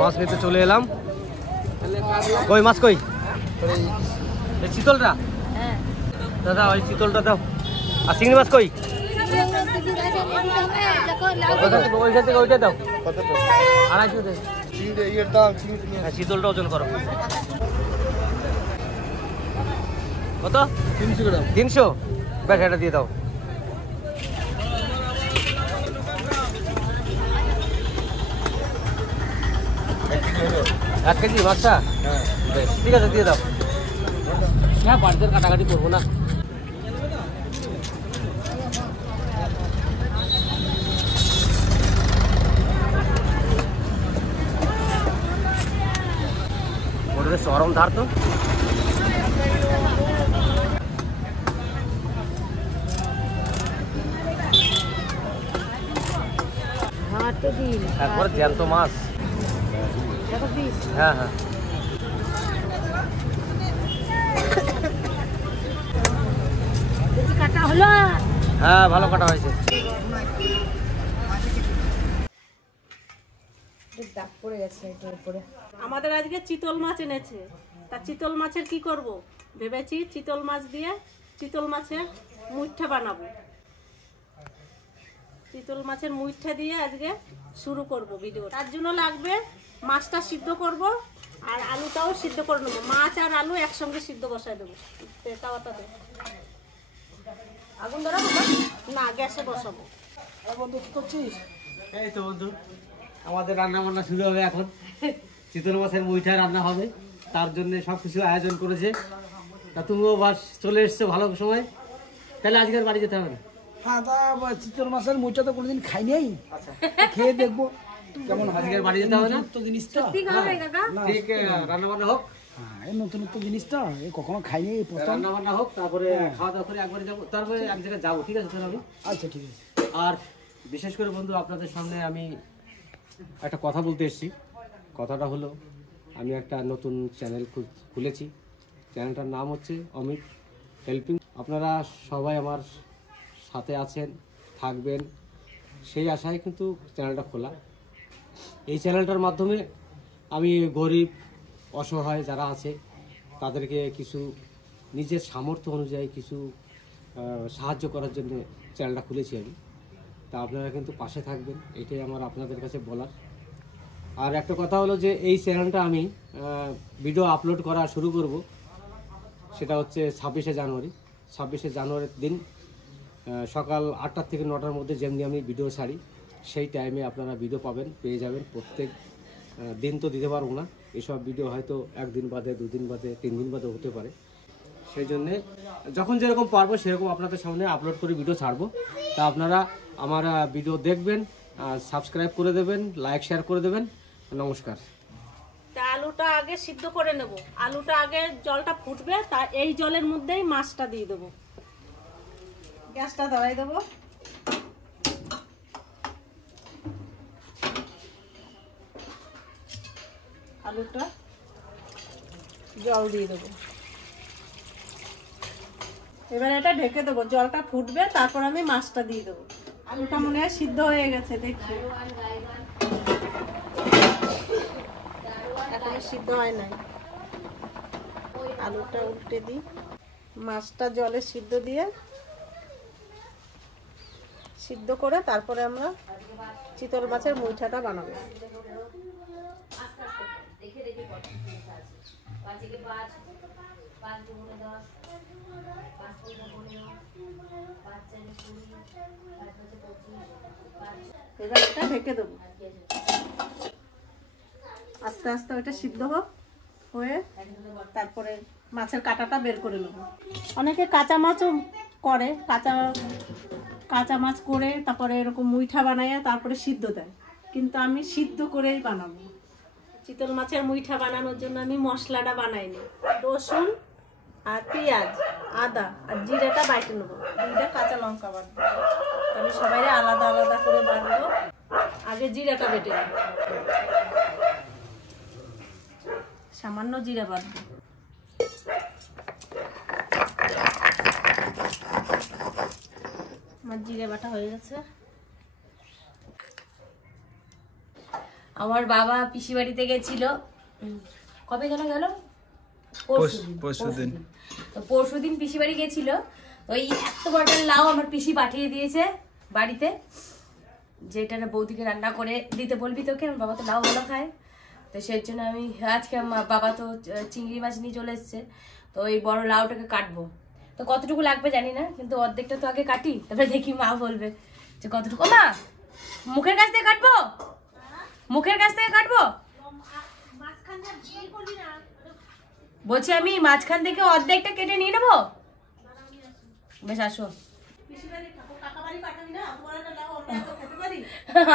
মাছ নিতে চলে এলাম। কই মাছ কই? চিতলটা দাদা, ওই চিতলটা দাও। আর চিংড়ি মাছ কই? ওইখান থেকে ওইটা দাও। 250 চিতলটা ওজন করো। কত? 300 গ্রাম। 300? ব্যাস, এটা দিয়ে দাও। এক কেজি মাছটা? বেশ, ঠিক আছে, দিয়ে দাও। হ্যাঁ, বাড়িতে কাটাকাটি করবো না। চরম ধার তো। একবার জ্যান্ত মাছ। হ্যাঁ হ্যাঁ, কাটা হলো। হ্যাঁ, ভালো কাটা হয়েছে। আমাদের আজকে চিতল মাছ এনেছে। তা চিতল মাছের কি করব ভেবেছি, চিতল মাছ দিয়ে চিতল মাছের মুইঠা বানাবো। চিতল মাছের মুইঠা দিয়ে আজকে শুরু করব ভিডিও। তার জন্য লাগবে মাছটা সিদ্ধ করব আর আলুটাও সিদ্ধ করে নেবো। মাছ আর আলু একসঙ্গে সিদ্ধ বসাই দেবো তাওয়াটাতে। আগুন ধরাবো না, গ্যাসে বসাবো। বন্ধু কি করছিস? এই তো বন্ধু, আমাদের রান্না বান্না শুরু হবে এখন। চিতল মাছের মুইঠা রান্না হবে, তার জন্য সবকিছু আয়োজন করেছে। তা তুমিও বাস চলে এসছো ভালো সময়, তাহলে আজকের বাড়ি যেতে হবে না? হ্যাঁ, তা চিতল মাছের মুইটা তো কোনোদিন খাই নাই। খেয়ে দেখবো কেমন। আজকের বাড়ি যেতে হবে না তো জিনিসটা ঠিক রান্না বান্না হোক। হ্যাঁ, এই নতুনত্ব জিনিসটা এই কখনো খাইনি, এই প্রথম। রান্না বান্না হোক, তারপরে খাওয়া দাওয়া করে একবারে যাবো, তারপরে এক জায়গায় যাবো। ঠিক আছে তাহলে আমি? আচ্ছা, ঠিক আছে। আর বিশেষ করে বন্ধু, আপনাদের সামনে আমি একটা কথা বলতে এসেছি। কথাটা হলো, আমি একটা নতুন চ্যানেল খুলেছি। চ্যানেলটার নাম হচ্ছে অমিত হেল্পিং। আপনারা সবাই আমার সাথে আছেন, থাকবেন, সেই আশায় কিন্তু চ্যানেলটা খোলা। এই চ্যানেলটার মাধ্যমে আমি গরিব অসহায় যারা আছে তাদেরকে কিছু নিজের সামর্থ্য অনুযায়ী কিছু সাহায্য করার জন্য চ্যানেলটা খুলেছি আমি। তা আপনারা কিন্তু পাশে থাকবেন, এটাই আমার আপনাদের কাছে বলার। আর একটা কথা হলো যে এই চ্যানেলটা আমি ভিডিও আপলোড করা শুরু করব, সেটা হচ্ছে 26শে জানুয়ারি। 26শে জানুয়ারির দিন সকাল 8টা থেকে 9টার মধ্যে যেমনি আমি ভিডিও ছাড়ি, সেই টাইমে আপনারা ভিডিও পেয়ে যাবেন। প্রত্যেক দিন তো দিতে পারবো না, এসব ভিডিও হয়তো একদিন বাদে, 2 দিন বাদে, 3 দিন বাদে হতে পারে। সেই জন্যে যখন যেরকম পারবো সেরকম আপনাদের সামনে আপলোড করে ভিডিও ছাড়বো। তা আপনারা আমার ভিডিও দেখবেন, সাবস্ক্রাইব করে দেবেন, লাইক শেয়ার করে দেবেন। নমস্কার। তা আলুটা আগে সিদ্ধ করে নেব। আলুটা আগে জলটা ফুটবে, তা এই জলের মধ্যেই মাছটা দিয়ে দেবো। গ্যাসটা ধরাই দেবো। আলুটা জল দিয়ে দেবো। এবার এটা ঢেকে দেবো, জলটা ফুটবে, তারপর আমি মাছটা দিয়ে দেবো। আলুটা মনে হয় সিদ্ধ হয়ে গেছে, দেখি। এখনো সিদ্ধ হয় নাই। আলুটা উল্টে দিই, মাছটা জলে সিদ্ধ দিয়ে সিদ্ধ করে তারপরে আমরা চিতল মাছের মুইঠাটা বানাবো। এবার এটা ঢেকে দেবো, আস্তে আস্তে ওইটা সিদ্ধ হোক, হয়ে তারপরে মাছের কাঁটাটা বের করে নেব। অনেকে কাঁচা মাছও করে, কাঁচা মাছ করে তারপরে এরকম মুইঠা বানায় তারপরে সিদ্ধ দেয়, কিন্তু আমি সিদ্ধ করেই বানাবো। চিতল মাছের মুইঠা বানানোর জন্য আমি মশলাটা বানাইনি। রসুন আর পেঁয়াজ, আদা আর জিরাটা বাইটে নেবো, 2টা কাঁচা লঙ্কা বাটবো। আমি সবাই আলাদা আলাদা করে বাটবো। আগে জিরাটা বেটে নেব, সামান্য জিরা বাটবো। আমার জিরে বাটা হয়ে গেছে। আমার বাবা পিসি বাড়িতে গেছিল, কবে যেন গেল, পরশুদিন। তো পরশুদিন পিসি বাড়ি গেছিল, ওই এত বড় লাউ আমার পিসি পাঠিয়ে দিয়েছে বাড়িতে, যেটা না বৌদিকে রান্না করে দিতে বলবি তোকে, আমার বাবা তো লাউ ভালো খায়। তো সেই জন্য আমি আজকে বাবা তো চিংড়ি মাছ নিয়ে চলে এসছে, তো ওই বড় লাউটাকে কাটবো। তো কতটুকু লাগবে জানি না, কিন্তু অর্ধেকটা তো আগে কাটি, তারপরে দেখি মা বলবে যে কতটুকু। ও মা, মুখের কাছ থেকে কাটবো, মুখের কাছ থেকে কাটবো বলছি, আমি মাঝখান থেকে অর্ধেকটা কেটে নিয়ে নেবো। বেশ আসো,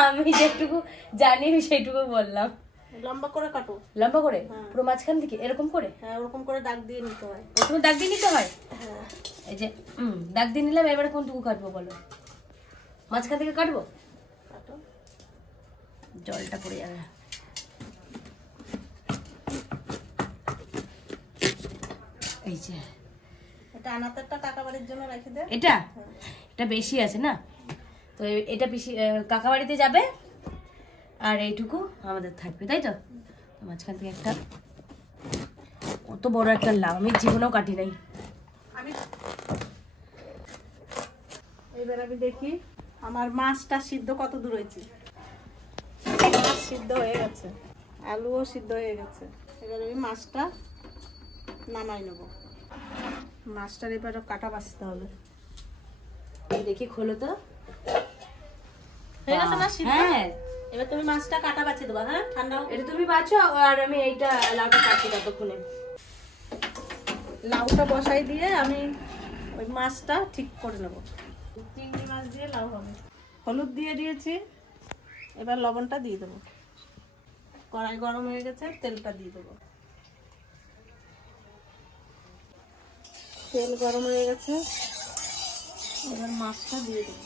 আমি যেটুকু জানি সেইটুকু বললাম। লম্বা করে কাটো, লম্বা করে পুরো মাঝখান থেকে এরকম করে, হ্যাঁ ওরকম করে দাগ দিয়ে নিতে হয়। প্রথমে দাগ দিয়ে নিতে হয়, হ্যাঁ এই যে দাগ দিয়ে নিলাম। এবারে কোনটুকু কাটবো বলো? মাঝখান থেকে কাটবো, কাটো। জলটা পড়ে যাবে। এই যে এটা আনাতেরটা কাকা বাড়ির জন্য রেখে দে। এটা এটা বেশি আছে না, তো এটা বেশি কাকা বাড়িতে যাবে, আর এইটুকু আমাদের থাকবে, তাই তো? মাঝখান থেকে একটা কত বড় একটা লাউ আমি জীবনেও কাটি নাই। এবার আমি দেখি আমার মাছটা সিদ্ধ কত দূর হয়েছে। মাছ সিদ্ধ হয়ে গেছে, আলুও সিদ্ধ হয়ে গেছে। এবার আমি মাছটা নামাই নেব। মাছটার এবার কাটা বাছতে হবে। দেখি খোলো তো, হয়ে গেছে না সিদ্ধ? হ্যাঁ, এবার তুমি মাছটা কাটা বাছি দেবা। হ্যাঁ ঠান্ডা এটা তুমি বাছো, আর আমি এইটা লাউটা কাটি ততক্ষণে। লাউটা বসাই দিয়ে আমি ওই মাছটা ঠিক করে নেব। চিংড়ি মাছ দিয়ে লাউ হবে। হলুদ দিয়ে দিয়েছি, এবার লবণটা দিয়ে দেবো। কড়াই গরম হয়ে গেছে, তেলটা দিয়ে দেবো। তেল গরম হয়ে গেছে, এবার মাছটা দিয়ে দেবো।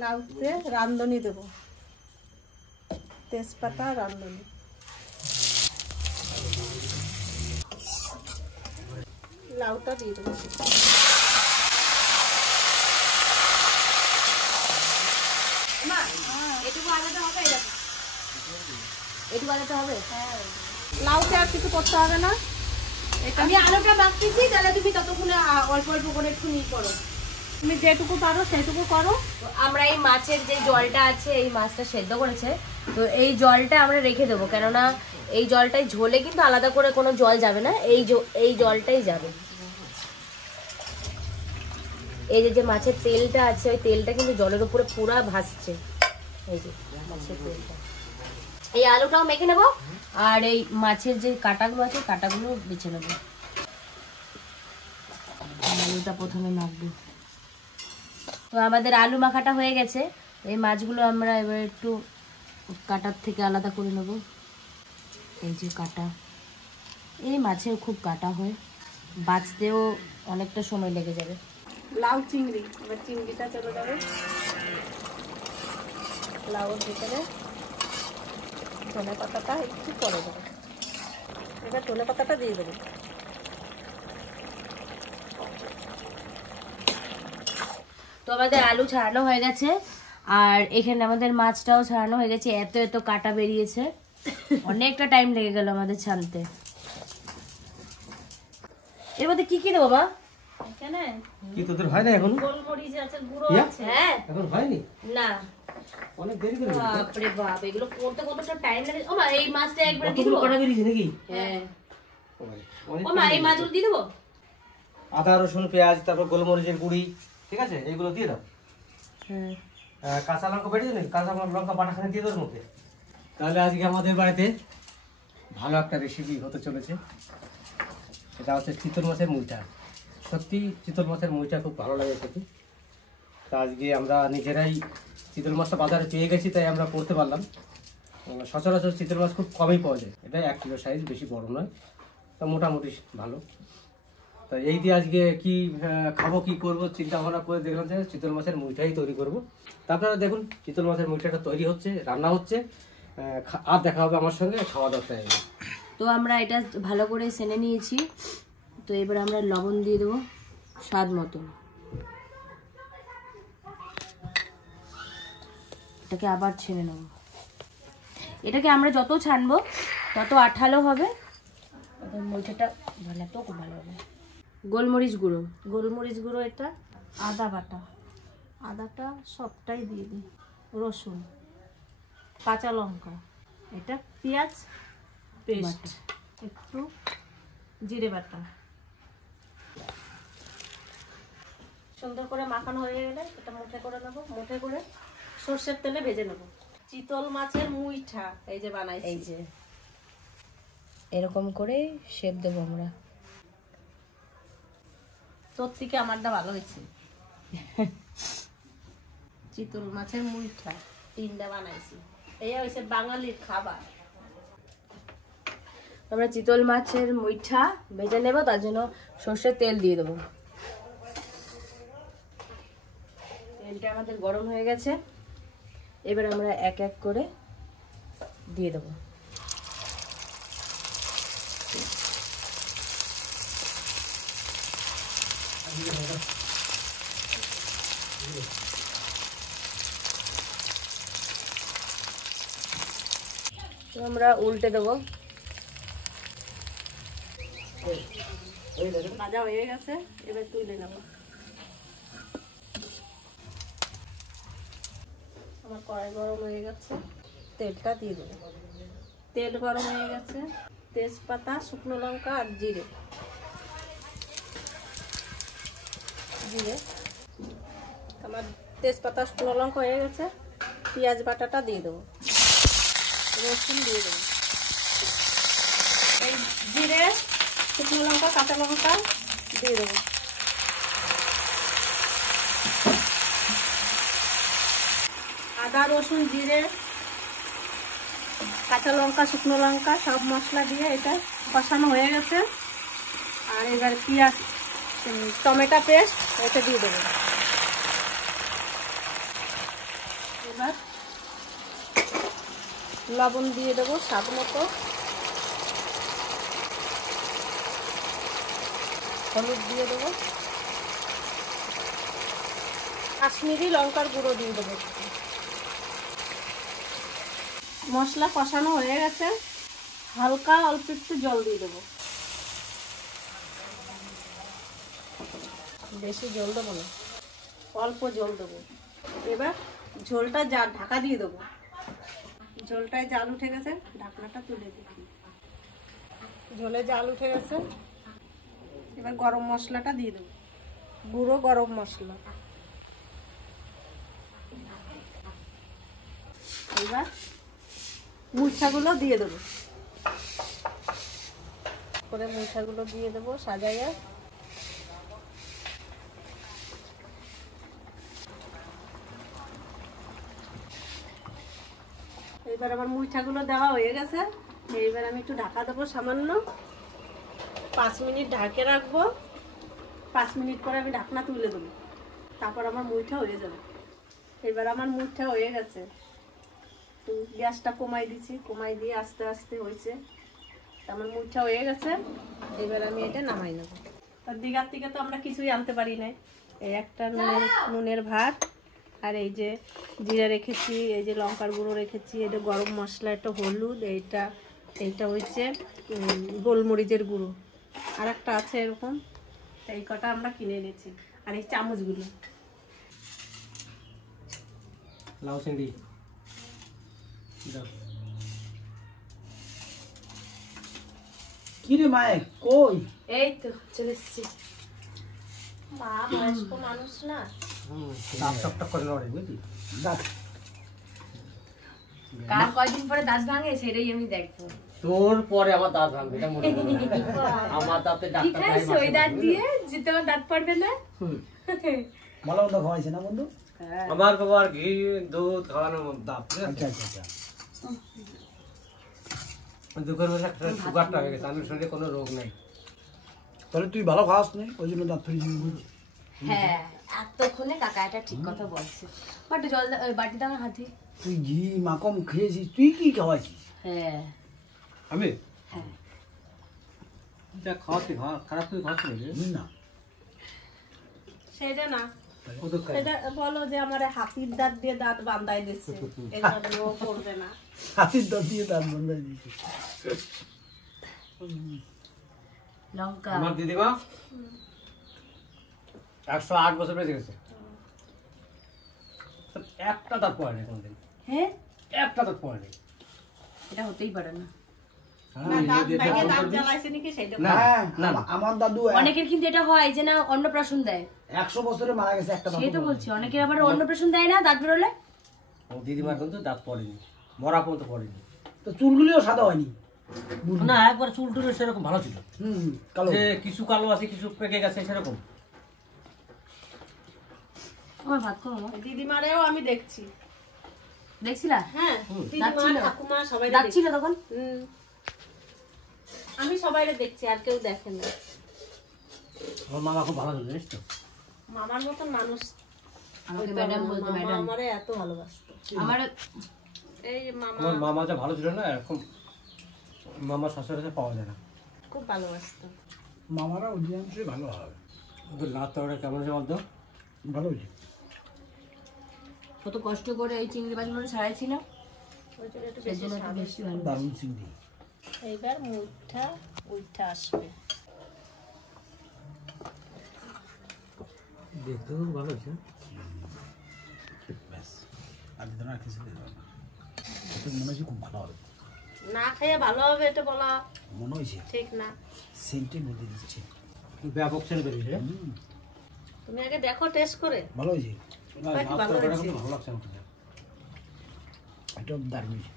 লাউতে রাঁধুনি দেবো, তেজপাতা, রাঁধুনি। লাউটা দিয়ে দেবো। এটুকু আলাদা হবে, এটুকু আলাদা হবে। লাউতে আর কিছু করতে হবে না। আমি আলুটা মাখতেছি, তাহলে তুমি ততক্ষণে অল্প অল্প করে একটু নিয়ে করো। তুমি যেটুকু পারো সেটুকু করো। তো আমরা এই মাছের যে জলটা আছে, এই মাছটা সেদ্ধ করেছে, তো এই জলটা আমরা রেখে দেবো, কেননা এই জলটাই ঝোলে কিন্তু আলাদা করে কোনো জল যাবে না, এই জলটাই যাবে। এই যে মাছের তেলটা আছে, ওই তেলটা কিন্তু জলের উপরে পুরা ভাসছে। এই যে মাছের তেলটা, এই আলুটাও মেখে নেবো, আর এই মাছের যে কাঁটাগুলো আছে কাঁটাগুলো বেছে নেবো। আলুটা প্রথমে মাখবো। তো আমাদের আলু মাখাটা হয়ে গেছে, এই মাছগুলো আমরা এবার একটু কাঁটার থেকে আলাদা করে নেব। এই যে কাঁটা, এই মাছের খুব কাঁটা হয়, বাছতেও অনেকটা সময় লেগে যাবে। লাউ চিংড়ি, এবার চিংড়িটা চলে যাবে লাউর ভিতরে। ধনে পাতাটা একটু পরে দেবো, এবার ধনে পাতাটা দিয়ে দেবো। তো আমাদের আলু ছাড়ানো হয়ে গেছে, আর এখানে আমাদের মাছটাও ছাড়ানো হয়ে গেছে। এত এত কাটা বেরিয়েছে, অনেকটা টাইম লেগে গেল আমাদের ছাড়তে। এর মধ্যে কি কি দেবো মা? এখানে কি তোদের হয় না এখন? গোলমরিচ আছে, গুঁড়ো আছে। হ্যাঁ, এখন হয়নি, না অনেক দেরি করে বাপরে বাপ, এগুলো করতে কতটা টাইম লাগে। ও মা, এই মাছটা একবার দিয়ে কতগুলো দেবো? কাটা বেরিয়েছে নাকি? হ্যাঁ। অনেক ও মা, এই মাছগুলো দিয়ে দেবো? আদা, রসুন, পেঁয়াজ, তারপর গোলমরিচের গুঁড়ি, ঠিক আছে, এইগুলো দিয়ে দাও। হ্যাঁ। কাঁচা লঙ্কা বেটে দিন, কাঁচা লঙ্কা বাটাখানে দিয়ে দেওয়ার মধ্যে। তাহলে আজকে আমাদের বাড়িতে ভালো একটা রেসিপি হতে চলেছে, সেটা হচ্ছে চিতল মাছের মুইটা। সত্যি চিতল মাছের মুইটা খুব ভালো লাগে খেতে। তা আজকে আমরা নিজেরাই চিতল মাছটা বাজারে পেয়ে গেছি, তাই আমরা করতে পারলাম। সচরাচর চিতল মাছ খুব কমই পাওয়া যায়, এটা 1 কিলো সাইজ, বেশি বড় নয়, তা মোটামুটি ভালো। তা এই দিয়ে আজকে কি খাবো, কি করবো চিন্তা ভাবনা করে দেখলাম যে চিতল মাছের মুইটাই তৈরি করব। তা আপনারা দেখুন চিতল মাছের মুইটাটা তৈরি হচ্ছে, রান্না হচ্ছে, আর দেখা হবে আমার সঙ্গে খাওয়া দাওয়া টাইমে। তো আমরা এটা ভালো করে সেনে নিয়েছি, তো এবার আমরা লবণ দিয়ে দেবো স্বাদ মতো। এটাকে আবার ছেড়ে নেব। এটাকে আমরা যত ছানবো তত আঠালো হবে, মুইঠাটা ভালো তো খুব ভালো হবে। গোলমরিচ গুঁড়ো, গোলমরিচ গুঁড়ো, এটা আদা বাটা, আদাটা সবটাই দিয়ে দিই, রসুন, কাঁচা লঙ্কা, এটা পেঁয়াজ পেস্ট, একটু জিরে বাটা। সুন্দর করে মাখানো হয়ে গেলে এটা মুঠে করে নেবো, মুঠে করে সর্ষের তেলে ভেজে নেবো। চিতল মাছের মুইঠা এই যে বানাইছি, এই যে এরকম করে শেপ দেবো আমরা। তোর থেকে আমারটা ভালো হয়েছে। চিতল মাছের মুইঠা 3টা বানাইছি, এই হয়েছে বাঙালির খাবার। আমরা চিতল মাছের মুইঠা ভেজে নেব, তার জন্য সর্ষের তেল দিয়ে দেবো। তেলটা আমাদের গরম হয়ে গেছে, এবার আমরা এক এক করে দিয়ে দেবো। আমরা উল্টে দেবো। ভাজা হয়ে গেছে, এবার তুলে নেব। আমার কড়াই গরম হয়ে গেছে, তেলটা দিয়ে দেবো। তেল গরম হয়ে গেছে, তেজপাতা, শুকনো লঙ্কা আর জিরে, জিরে আমার তেজপাতা শুকনো লঙ্কা হয়ে গেছে, পেঁয়াজ বাটাটা দিয়ে দেবো, রসুন দিয়ে দেবো, এই জিরে, শুকনো লঙ্কা, কাঁচা লঙ্কা দিয়ে দেবো। আদা রসুন জিরে কাঁচা লঙ্কা শুকনো লঙ্কা সব মশলা দিয়ে এটা কষানো হয়ে গেছে। আর এবার পেঁয়াজ টমেটো পেস্ট এটা দিয়ে দেবো। এবার লবণ দিয়ে দেবো স্বাদ মতো, হলুদ দিয়ে দেবো, কাশ্মীরি লঙ্কার গুঁড়ো দিয়ে দেবো। মশলা কষানো হয়ে গেছে, হালকা অল্প একটু জল দিয়ে দেবো, বেশি জল দেবো না, অল্প জল দেবো। এবার ঝোলটা ঢাকা দিয়ে দেবো। ঝোলটায় জাল উঠে গেছে, ঢাকনাটা তুলে দিই। ঝোলে জাল উঠে গেছে, এবার গরম মশলাটা দিয়ে দেবো, গুঁড়ো গরম মশলা। এবার মুইঠাগুলো দিয়ে দেবো, করে মুইঠাগুলো দিয়ে দেবো সাজাইয়া। এবার আমার মুইঠাগুলো দেওয়া হয়ে গেছে, এইবার আমি একটু ঢাকা দেবো সামান্য, 5 মিনিট ঢাকে রাখবো। 5 মিনিট পরে আমি ঢাকনা তুলে দেবো, তারপর আমার মুইঠা হয়ে যাবে। এবার আমার মুইঠা হয়ে গেছে, গ্যাসটা কমাই দিচ্ছি, কমাই দিয়ে আস্তে আস্তে হয়েছে, আমার মুইঠা হয়ে গেছে। এবার আমি এটা নামাই নেব। তার দিঘার থেকে তো আমরা কিছুই আনতে পারি না, এই একটা নুনের ভাত, আর এই যে জিরা রেখেছি, এই যে লঙ্কার গুঁড়ো রেখেছি, এটা গরম মশলা, এটা হলুদ, এইটা হচ্ছে গোলমরিচের গুঁড়ো, আর একটা আছে এরকম, এই কটা আমরা কিনে এনেছি। আর এই চামচগুলো লাউ সিন্ডি কি রে মায়ে কই? এই তো চলে এসছি। মা বয়স্ক মানুষ না, দাঁত টকটক করে নড়ে, বুঝলি? দাঁত কার কয়দিন পরে দাঁত ভাঙে সেটাই আমি দেখবো। তোর পরে আমার দাঁত ভাঙবে, এটা মনে করো। আমার দাঁতে ঠিক ডাক্তার আছে, ওই দাঁত দিয়ে যে তোমার দাঁত পড়বে না। ভালো মন্দ খাওয়াইছে না বন্ধু? আমার বাবার ঘি দুধ খাওয়ানো দাঁত। আচ্ছা আচ্ছা আচ্ছা। দুঃখের মধ্যে একটা সুগারটা হয়ে গেছে, আমার শরীরে কোনো রোগ নেই। তাহলে তুই ভালো খাওয়াস নি, ওই জন্য দাঁত ফেলে দিবি। হ্যাঁ, এতক্ষণে কাকা এটা ঠিক কথা বলছে। বাটি জল বাটি দাও হাতে। তুই ঘি মাখন খেয়েছিস, তুই কি খাওয়াইছিস? হ্যাঁ আমি হ্যাঁ, যা খাওয়াচ্ছি খারাপ তুই খাওয়াচ্ছি না সেটা না, ওষুধ খায়। এটা বলো যে আমার হাতির দাঁত দিয়ে দাঁত বান্ধাই দিচ্ছে, এই জন্য ও করবে না। হাতির দাঁত দিয়ে দাঁত বন্ধ দিয়েছে। লঙ্কা আমার দিদিমা 108 বছর বেঁচে গেছে, একটা দাঁত পড়ে নেই কোনোদিন, হ্যাঁ একটা দাঁত পড়ে নেই। এটা হতেই পারে না। না, দাঁত ভেঙে দাঁত জ্বালাইছে নাকি সেটা না, হ্যাঁ, না, আমার দাদু অনেকের কিন্তু এটা হয় যে না অন্নপ্রাশন দেয়, 100 বছরে মারা গেছে একটা দাঁত। সেই তো বলছি অনেকের আবার অন্নপ্রাশন দেয় না দাঁত বেরোলে। ও দিদিমার কিন্তু দাঁত পড়েনি, মরা পর্যন্ত পড়েনি। তো চুলগুলিও সাদা হয়নি। না, একবার চুল টুল সেরকম ভালো ছিল, কালো। যে কিছু কালো আছে কিছু পেকে গেছে সেরকম। আমার ভাত খাও আমার। দিদিমারেও আমি দেখছি। দেখছিলা হ্যাঁ, দাঁত দিদিমা ছিল? ঠাকুমা সবাই দাঁত ছিল তখন? আমি সবাইরে দেখছি, আর কেউ দেখে না। আমার মামা খুব ভালো ছিল, জানিস তো। মামার মতন মানুষ আমাকে ম্যাডাম বলতো, মামা ম্যাডাম আমারে এত ভালোবাসতো। আমার এই মামা আমার মামা যা ভালো ছিল না, এরকম মামা সচরাচর পাওয়া যায় না। খুব ভালোবাসতো। মামারা অধিকাংশই ভালো হবে। ওদের লাত তরকারি কেমন আছে বলতো? ভালো হয়েছে। কত কষ্ট করে এই চিংড়ি মাছগুলো ছাড়াইছি না, ওই জন্য একটু সেই বেশি জন্য একটু স্বাদ। বেশি ভালো। দারুণ চিংড়ি। এইবার মুঠা উঠা আসবে। দেখতে খুব ভালো হয়েছে। ব্যাস, আর দিতে না কিছু দিতে হবে না। এটা মনে হচ্ছে খুব ভালো হবে। না খেয়ে ভালো হবে এটা বলা মনে হয়েছে ঠিক না। সেন্টে মধ্যে দিচ্ছে। ব্যাপক সেন বেরিয়েছে। তুমি আগে দেখো টেস্ট করে। ভালো হয়েছে। না, বাকি লাত ভালো তরকারিটা হয়েছে। কিন্তু ভালো লাগছে আমার কাছে। এটা দারুণ হয়েছে।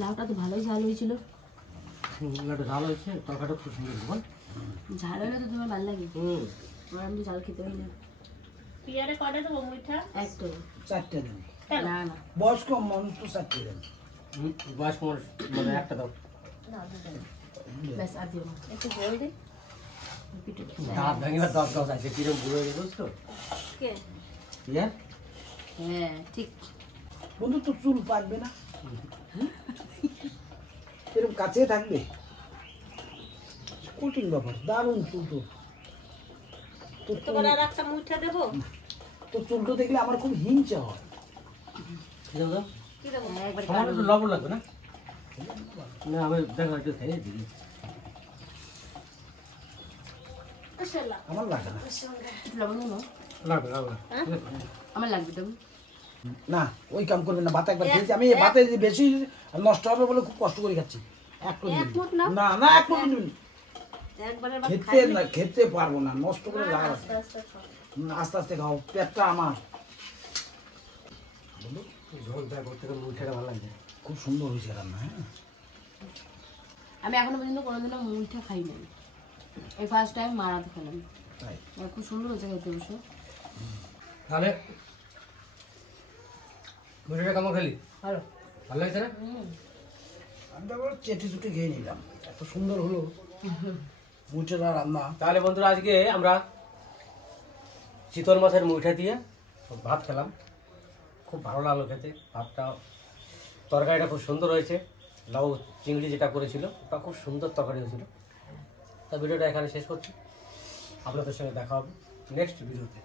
লাউটা তো ভালোই ঝাল হয়েছিল। একটা ঝাল হয়েছে, তরকারিটা খুব সুন্দর বল। ঝাল হলে তো তোমার ভালো লাগে, আমার আমি ঝাল খেতে পারি না। পিয়ারে কয়টা দেবো মুঠা? একদম 4টে দেন। না না বয়স্ক মানুষ তো 4টে দেন। বয়স তোমার মানে একটা দাও। না দুটো। ব্যাস আর দিও না। একটু ঝোল দিই। দাঁত ভেঙে দাঁত দাঁত আছে, কিরম বুড়ো হয়ে গেছে তো। কে? ইয়া হ্যাঁ ঠিক। বন্ধু তো চুল পাকবে না, এরকম কাছে থাকবে। কঠিন ব্যাপার, দারুণ চুল তো। তোমার আর একটা মুঠা দেবো? তো চুলটো দেখলে আমার খুব হিংসা হয়। কি দাও দাও? কি দেবো? একবার সামান্য একটু লবণ লাগবে না? না, আমি দেখো একটু খেয়ে দিই। মাশাআল্লাহ। আমার লাগে না। একটু লবণ দেবো? লাগবে লাগবে না। আমার লাগবে তো। না, ওই কাম করবেন না। ভাত একবার খেয়েছি আমি, এই ভাতে যে বেশি নষ্ট হবে বলে খুব কষ্ট করে খাচ্ছি। এক করে এক দিন। মুঠ না? না না, এক করে দিন। একবারের ভাত খেতে খাইলে না, খেতে পারবো না, নষ্ট করে লাগা আস্তে আস্তে খাও। আস্তে আস্তে খাও, পেটটা আমার। ঝোলটা করতে গেলে মুঠেটা ভালো লাগবে। খুব সুন্দর হয়েছে রান্না। হ্যাঁ, আমি এখনো পর্যন্ত কোনোদিনও মুলটা খাই নাই, এই ফার্স্ট টাইম মারাতে খেলাম। তাই আর খুব সুন্দর হয়েছে খেতে অবশ্য। তাহলে মুঠেটা কেমন খেলি? ভালো। ভালো লাগছে না? আমি তো চেটে চুটে খেয়ে নিলাম, এত সুন্দর হলো মুচেরা রান্না। তাহলে বন্ধুরা আজকে আমরা চিতল মাছের মুঠা দিয়ে ভাত খেলাম, খুব ভালো লাগলো খেতে। ভাতটা তরকারিটা খুব সুন্দর হয়েছে, লাউ চিংড়ি যেটা করেছিল ওটা খুব সুন্দর তরকারি হয়েছিল। তা ভিডিওটা এখানে শেষ করছি, আপনাদের সঙ্গে দেখা হবে নেক্সট ভিডিওতে।